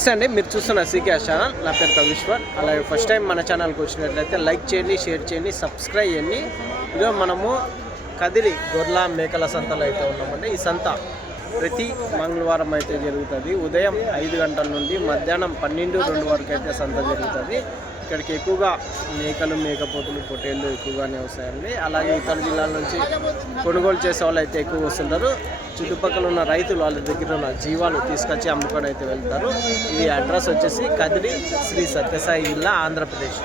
నమస్తే అండి మీరు చూస్తున్న సీకే ఛానల్. నా పేరు కవిశ్వర్. అలాగే ఫస్ట్ టైం మన ఛానల్కి వచ్చినట్లయితే లైక్ చేయండి షేర్ చేయండి సబ్స్క్రైబ్ చేయండి. ఇదో మనము కదిలి గొర్ల మేకల సంతలో అయితే ఉన్నామండి. ఈ సంత ప్రతి మంగళవారం అయితే జరుగుతుంది. ఉదయం ఐదు గంటల నుండి మధ్యాహ్నం పన్నెండు రెండు వరకు అయితే సంత జరుగుతుంది. ఇక్కడికి ఎక్కువగా మేకలు మేకపోతులు పొట్టేళ్ళు ఎక్కువగానే వస్తాయండి. అలాగే ఇతర జిల్లాల నుంచి కొనుగోలు చేసే వాళ్ళు అయితే ఎక్కువ వస్తుంటారు. చుట్టుపక్కల ఉన్న రైతులు వాళ్ళ దగ్గర ఉన్న జీవాలు తీసుకొచ్చి అమ్ముకొని అయితే వెళ్తారు. ఈ అడ్రస్ వచ్చేసి కదిరి శ్రీ సత్యసాయి జిల్లా ఆంధ్రప్రదేశ్.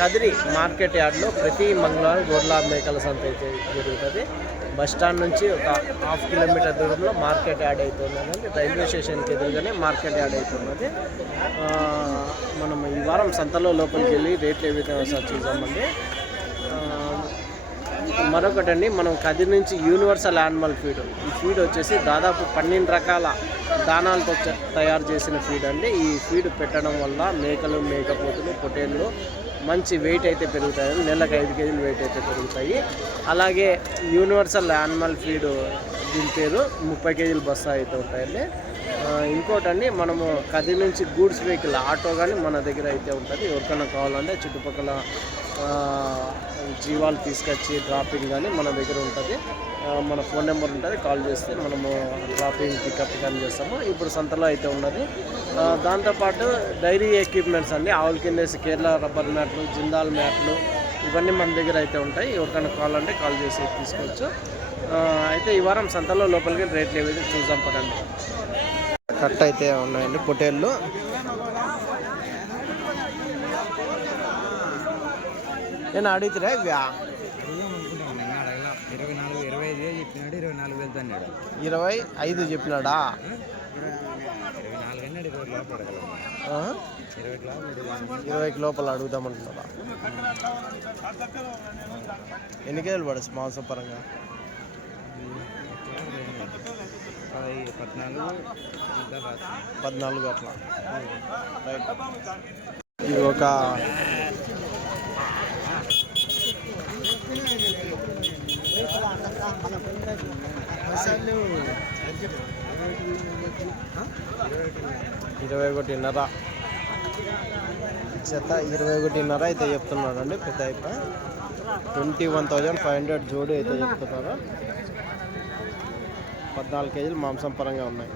కదిరి మార్కెట్ యార్డ్లో ప్రతి మంగళవారం గొర్రెల మేకల సంత అయితే జరుగుతుంది. బస్ స్టాండ్ నుంచి ఒక హాఫ్ కిలోమీటర్ దూరంలో మార్కెట్ యాడ్ అవుతున్నది. రైల్వే స్టేషన్కి ఎదురుగానే మార్కెట్ యాడ్ అవుతున్నది. మనం ఈ వారం సంతలో లోపలికి వెళ్ళి రేట్లు ఏ విధంగా చూద్దామండి. మరొకటండి మనం కదిరి నుంచి యూనివర్సల్ యానిమల్ ఫీడ్. ఈ ఫీడ్ వచ్చేసి దాదాపు పన్నెండు రకాల దానాలతో తయారు చేసిన ఫీడ్ అండి. ఈ ఫీడ్ పెట్టడం వల్ల మేకలు మేకపోతులు పొటేళ్ళు మంచి వెయిట్ అయితే పెరుగుతాయి నెలకు ఐదు కేజీలు వెయిట్ అయితే పెరుగుతాయి. అలాగే యూనివర్సల్ యానిమల్ ఫీడ్ దీని పేరు ముప్పై కేజీలు బస్తా అయితే ఉంటాయండి. ఇంకోటండి మనము కది నుంచి గూడ్స్ వెహికల్ ఆటో కానీ మన దగ్గర అయితే ఉంటుంది. ఎవరికైనా కావాలంటే చుట్టుపక్కల జీవాలు తీసుకొచ్చి డ్రాపింగ్ కానీ మన దగ్గర ఉంటుంది. మన ఫోన్ నెంబర్ ఉంటుంది కాల్ చేస్తే మనము డ్రాపింగ్ పికప్ కానీ చేస్తాము. ఇప్పుడు సంతలో అయితే ఉన్నది. దాంతోపాటు డైరీ ఎక్విప్మెంట్స్ అండి ఆవుల కిందేసి కేరళ రబ్బర్ మ్యాట్లు జిందాల్ మ్యాట్లు ఇవన్నీ మన దగ్గర అయితే ఉంటాయి. ఎవరికైనా కావాలంటే కాల్ చేసి తీసుకోవచ్చు. అయితే ఈ వారం సంతలో లోపలికి రేట్లు ఏవి చూద్దాం పదండి. కట్ అయితే ఉన్నాయండి పొటేళ్ళు. నేను అడిగితే ఇవ్యా అడుగుదాం ఇంకా అడగల ఇరవై నాలుగు ఇరవై ఐదు వేలు చెప్పినాడు ఇరవై నాలుగు వేలు అన్నాడు ఇరవై ఐదు చెప్పినాడా ఇరవై నాలుగు అన్నాడు ఇరవై లోపల అడగల ఇరవై లోపల ఇరవైకి లోపల అడుగుదామంటున్నారా ఎన్ని కేజీలు పడచ్చు మాంసం పరంగా? పది పద్నాలుగు అట్లా. ఇది ఒక ఇరవై ఒకటిన్నర. చెత్త ఇరవై ఒకటిన్నర అయితే చెప్తున్నాడు అండి పెద్ద అయిపోయి twenty one thousand five hundred జోడి అయితే చెప్తున్నారు పద్నాలుగు కేజీలు మాంసం పరంగా ఉన్నాయి.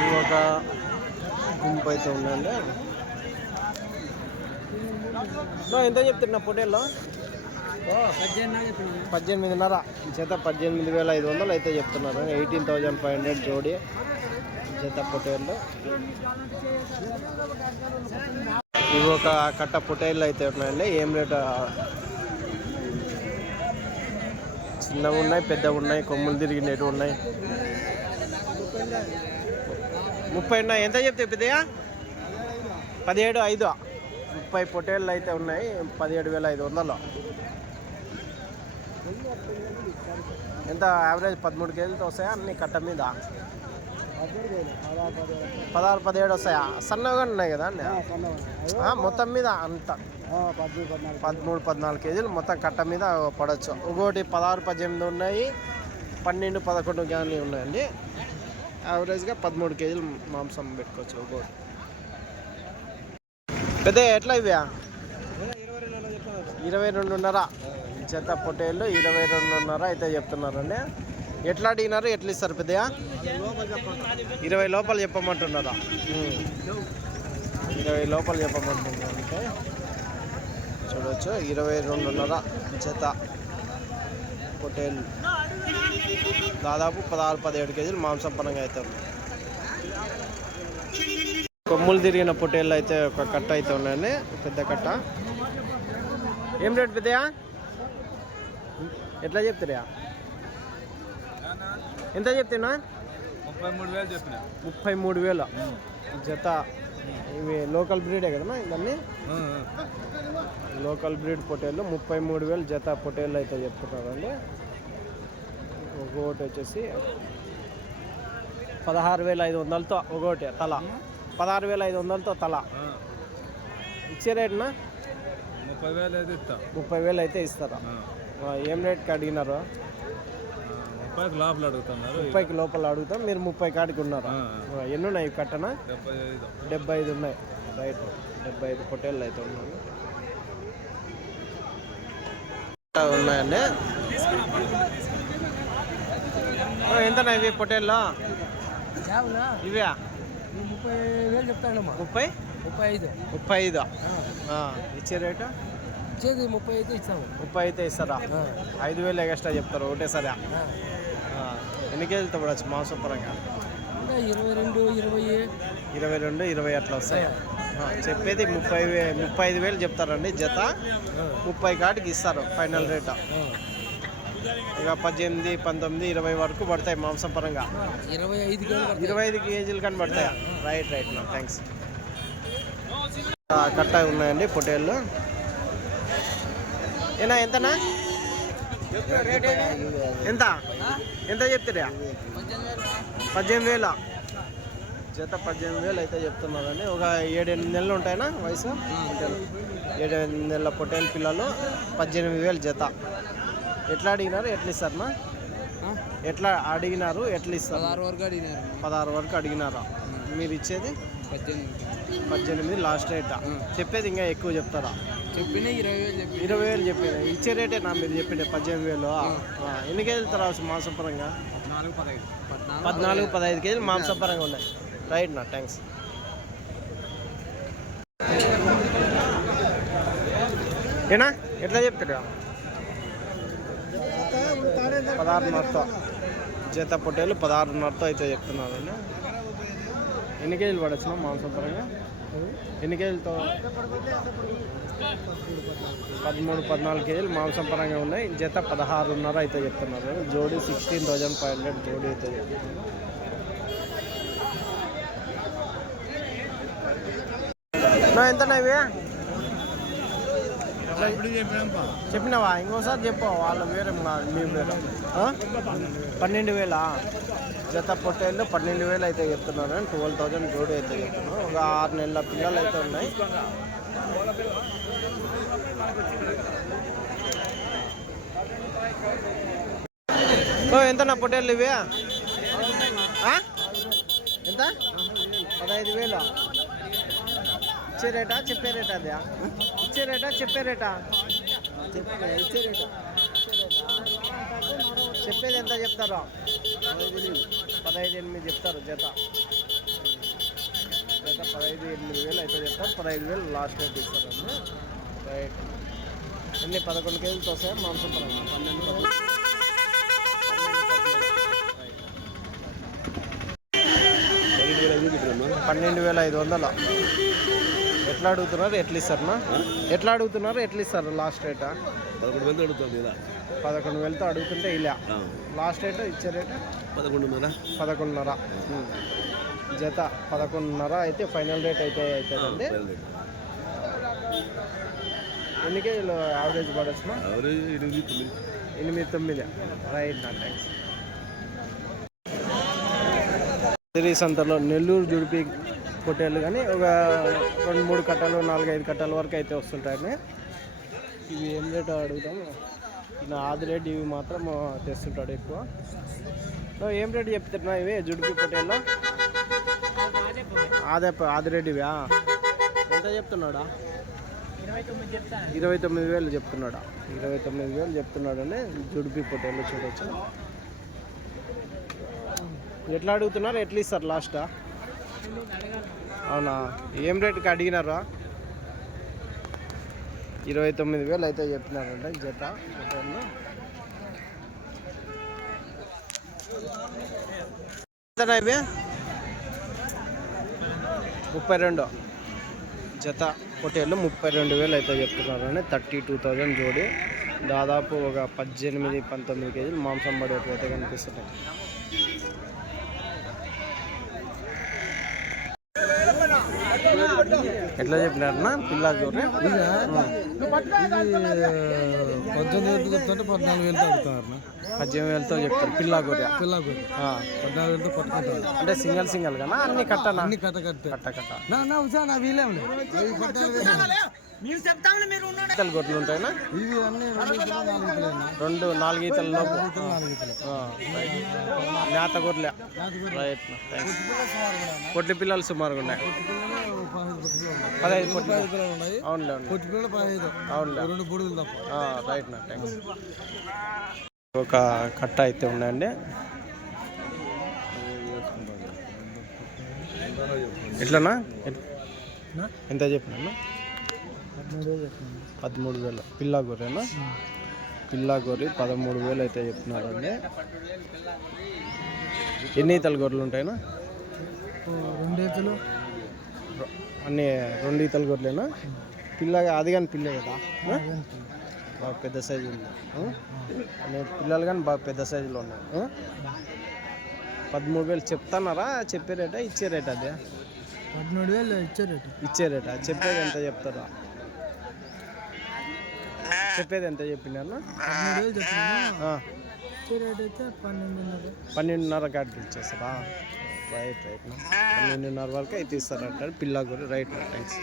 ఇది ఒక గుంపు అయితే ఉందండి. ఎంత చెప్తున్నా పొటేల్లో? పద్దెనిమిదిన్నర. చేత పద్దెనిమిది వేల ఐదు వందలు అయితే చెప్తున్నారు. ఎయిటీన్ థౌజండ్ ఫైవ్ హండ్రెడ్ జోడి చేత పొటేళ్ళు. ఇవి ఒక కట్ట పొటేళ్ళు అయితే ఉన్నాయండి. ఏం రేట్? చిన్నవి ఉన్నాయి పెద్దవి ఉన్నాయి కొమ్ములు తిరిగినవి ఉన్నాయి. ముప్పై ఉన్నాయి. ఎంత చెప్తే పెద్దయా పదిహేడు ఐదు. ముప్పై పొటేళ్ళు అయితే ఉన్నాయి. పదిహేడు వేల ఐదు వందలు. ఎంత యావరేజ్ పదమూడు కేజీలతో వస్తాయా? అన్ని కట్ట మీద? పదహారు పదిహేడు వస్తాయా? సన్నగా ఉన్నాయి కదా అండి మొత్తం మీద అంత. పదమూడు పద్నాలుగు కేజీలు. మొత్తం కట్ట మీద పడవచ్చు ఒకటి పదహారు పద్దెనిమిది ఉన్నాయి. పన్నెండు పదకొండు కానీ ఉన్నాయండి? యావరేజ్గా పదమూడు కేజీలు మాంసం పెట్టుకోవచ్చు ఒకటి పెద్ద ఎట్లా ఇవ్యా ఇరవై రెండున్నర. జత పొటేళ్ళు ఇరవై రెండున్నర అయితే చెప్తున్నారండి. ఎట్లా అడిగినారు? ఎట్లా ఇస్తారు పెద్దయా ఇరవై లోపల చెప్పమంటున్నారా? ఇరవై లోపల చెప్పమంటున్నారు అంటే చూడవచ్చు ఇరవై రెండున్నర జత పొటేళ్ళు దాదాపు పదహారు పదిహేడు కేజీలు మాంసం పరంగా అయితే కొమ్ములు తిరిగిన పొట్టేళ్ళు అయితే ఒక కట్ట అయితే ఉన్నాయండి. పెద్ద కట్ట. ఏం రేట్ పెద్దయా ఎట్లా చెప్తారా ఎంత చెప్తున్నా? ముప్పై మూడు వేలు చెప్పిన. ముప్పై మూడు వేలు. జత. ఇవి లోకల్ బ్రీడే కదమ్మా ఇవన్నీ? లోకల్ బ్రీడ్ పొటేళ్ళు ముప్పై మూడు వేలు జత పొటేళ్ళు అయితే చెప్తున్నారండి. ఒక్కొక్కటి వచ్చేసి పదహారు వేల ఐదు వందలతో ఒకటి తల. పదహారు వేల ఐదు వందలతో తల. ఇచ్చే రేట్నా? ముప్పై వేలు అయితే ఇస్తా. ముప్పై వేలు అయితే ఇస్తారా? ఏం రేట్కి అడిగినారు? ముప్పైకి లోపల అడుగుతున్నారు. ముప్పైకి లోపల అడుగుతాం మీరు ముప్పై కాడికి ఉన్నారా. ఎన్ని ఉన్నాయి కట్టనా? డెబ్బై ఐదు ఉన్నాయి. రైట్. డెబ్బై ఐదు పొట్టేళ్ళు అయితే ఉన్నాయి. ఉన్నాయండి. ఎంతనా ఇవి పొట్టేళ్ళు? ఇవే? ముప్పై వేలు చెప్తాడమ్మా ముప్పై? ముప్పై ఐదు. ముప్పై ఐదు. ఇచ్చే రేటు? ఇచ్చేది ముప్పై ఐదు ఇస్తాము. ముప్పై అయితే ఇస్తారా? ఐదు వేలు ఎక్స్ట్రా చెప్తారు ఒకటేసారి. ఎన్ని కేజీలతో పడవచ్చు మాంసం పరంగా ఇంకా ఇరవై రెండు ఇరవై ఇరవై రెండు ఇరవై అట్లా వస్తాయి? చెప్పేది ముప్పై వే ముప్పై ఐదు వేలు చెప్తారండి జత. ముప్పై కాటికి ఇస్తారు ఫైనల్ రేట్. ఇక పద్దెనిమిది పంతొమ్మిది ఇరవై వరకు పడతాయి మాంసం పరంగా ఇరవై ఐదు కేజీలు ఇరవై ఐదు కేజీలు కానీ పడతాయా? రైట్ రైట్ నా థ్యాంక్స్ కట్ట ఉన్నాయండి పొటేళ్ళు. ఏనా ఎంతనా? ఎంత? ఎంత చెప్తారా? పద్దెనిమిది వేల. జత పద్దెనిమిది వేలు అయితే చెప్తున్నారండి. ఒక ఏడెనిమిది నెలలు ఉంటాయినా వయసు? ఏడెనిమిది నెలల పొట్టేలు పిల్లలు పద్దెనిమిది వేలు జత. ఎట్లా అడిగినారు? ఎట్లా ఇస్తారన్నా ఎట్లా అడిగినారు? ఎట్లా ఇస్తారు? పదహారు వరకు అడిగినారు. పదహారు వరకు అడిగినారా? మీరు ఇచ్చేది? పద్దెనిమిది. పద్దెనిమిది లాస్ట్ రేట్ చెప్పేది ఇంకా ఎక్కువ చెప్తారా? చెప్పిన ఇరవై వేలు చెప్పి ఇరవై వేలు చెప్పేది. ఇచ్చే రేటేనా మీరు చెప్పిండే పద్దెనిమిది వేలు. ఎన్ని కేజీలు తర్వాత మాంసపరంగా పద్నాలుగు పదహైదు. పద్నాలుగు పదహైదు కేజీలు మాంసపరంగా ఉన్నాయి. రైట్ నా థ్యాంక్స్ ఏనా? ఎట్లా చెప్తాడు? పదహారున్నరతో జత పొట్టేలు పదహారున్నరతో అయితే చెప్తున్నారండి ఎన్ని కేజీలు పడచ్చు మాంసం పరంగా? ఎన్ని కేజీలతో? పదమూడు పద్నాలుగు కేజీలు మాంసం పరంగా ఉన్నాయి. జత పదహారున్నర అయితే చెప్తున్నారు. జోడీ సిక్స్టీన్ థౌజండ్ ఫైవ్ హండ్రెడ్ జోడీ అయితే చెప్తున్నారు. నా ఎంత చెప్పినావా? ఇంకోసారి చెప్పు. వాళ్ళ వేరే మా- మీ వేరే పన్నెండు వేలా? జత పొట్టేళ్ళు పన్నెండు వేలు అయితే చెప్తున్నాను. ట్వెల్వ్ థౌజండ్ జోడి అయితే చెప్తున్నాను. ఒక ఆరు నెలల పిల్లలు అయితే ఉన్నాయి. ఎంతనా ఎంత నా పొట్టేళ్ళు ఇవి? ఎంత? పదహైదు వేలు. ఇచ్చే రేటా? చెప్పే రేటా అదే? ఇచ్చే రేటా? చెప్పే రేటా? చెప్పే ఇచ్చే రేటా? చెప్పేది ఎంత చెప్తారా? పదహైదు ఎనిమిది చెప్తారు జత. జత పదహైదు ఎనిమిది వేలు అయితే చెప్తారు పదహైదు వేలు లాస్ట్ రేట్ ఇస్తారు రైట్. ఎన్ని పదకొండు కేజీలతో వస్తాయి మాంసం పరంగా పన్నెండు పదకొండు. పన్నెండు వేల ఐదు వందలు. ఎట్లా అడుగుతున్నారు? ఎట్లా ఇస్తారన్నా ఎట్లా అడుగుతున్నారు? ఎట్లా ఇస్తారు లాస్ట్ రేటా పదకొండు మంది అడుగుతుంది పదకొండు వేలతో అడుగుతుంటే ఇలా. లాస్ట్ రేట్ ఇచ్చే రేటు పదకొండు మీద పదకొండున్నర జత పదకొండున్నర అయితే ఫైనల్ రేట్ అయితే అవుతుందండి. ఎన్ని కేజీలు యావరేజ్ పడచ్చు ఎనిమిది తొమ్మిది. ఎనిమిది తొమ్మిది. రైట్ నా థ్యాంక్స్. సిరీ సంతలో నెల్లూరు జుడిపి పొట్టేళ్ళు కానీ ఒక రెండు మూడు కట్టలు నాలుగైదు కట్టల వరకు అయితే వస్తుంటాయి ఇవి ఏం రేటు అడుగుతాము? నా ఆది రేట్ ఇవి మాత్రం తెస్తుంటాడు ఎక్కువ. ఏం రేటు చెప్తున్నా ఇవి? జుడిపి పొట్టేళ్ళు ఆదే ఆది రేట్ ఎంత చెప్తున్నాడా? ఇరవై తొమ్మిది వేలు చెప్తున్నాడా? ఇరవై తొమ్మిది వేలు చెప్తున్నాడని జుడిపి పొట్టేళ్ళు చూడొచ్చు? ఎట్లా అడుగుతున్నారు? ఎట్లా ఇస్తారు లాస్టా అవునా? ఏం రేటుకి అడిగినారా? ఇరవై తొమ్మిది వేలు అయితే చెప్తున్నారంట జత. పొట్టేళ్ళు ఎంతనా ఇవి ముప్పై రెండు. జత పొట్టేళ్ళు ముప్పై రెండు వేలు అయితే చెప్తున్నారని థర్టీ టూ థౌజండ్ జోడి. దాదాపు ఒక పద్దెనిమిది పంతొమ్మిది కేజీలు మాంసం పడేవి అయితే కనిపిస్తున్నాయి. ఎట్లా చెప్పినారన్నా? పిల్ల జోడి పద్దెనిమిది పద్నాలుగు వేలతో అడుగుతున్నారు పద్దెనిమిది వేలతో చెప్తారు. పిల్ల గొర్రె. పద్నాలుగు వేలతో పట్టుకుంటారు అంటే సింగల్ సింగల్ కదా? అన్ని కట్టనా? అన్ని కట్ట కట్టే. కట్ట కట్ట. నా నా ఉసా నా వీలేం గొర్రెలు ఉంటాయినా? ఇవి అన్ని రెండు నాలుగు ఈతలు లోపు. ఆ, రైట్. గొర్రెలే పొట్టి పిల్లలు సుమారుగా ఉన్నాయి. పదహైదు పొట్టి అవునులే అవును కొట్టి పిల్లలు పదహైదు. అవునులే. రెండు బూడిదలు తప్ప. ఆ, రైట్ నా థ్యాంక్స్ ఒక కట్ట అయితే ఉన్నాయండి ఎట్లనా ఎట్- ఎంత చెప్పినా పదమూడు వేలు పిల్లా గొర్రెనా పిల్లా గొర్రె పదమూడు వేలు అయితే చెప్తున్నారండి ఎన్ని ఈతల గొర్రెలు ఉంటాయినా? రెండు ఈతలు. అన్ని రెండు ఈతల గొర్రెలేనా? పిల్లగా అది కానీ పిల్లే కదా? బాగా పెద్ద సైజు ఉంది? అనే పిల్లలు కానీ బాగా పెద్ద సైజులో ఉన్నాయి? పదమూడు వేలు చెప్తున్నారా? చెప్పే రేటా ఇచ్చే రేట్ అదే? పదమూడు వేలు ఇచ్చారు ఇచ్చే రేటా చెప్పేది ఎంత చెప్తారా? చెప్పేది ఎంత చెప్పిండన్నా పదమూడు వేలు చెప్పినా ఆ, ఇచ్చే రేట్ అయితే పన్నెండున్నర. కాడికి ఇచ్చేస్తారా? Right right. పన్నెండున్నర వరకు అయితే ఇస్తారంటారు. పిల్ల కూడా రైట్ థ్యాంక్స్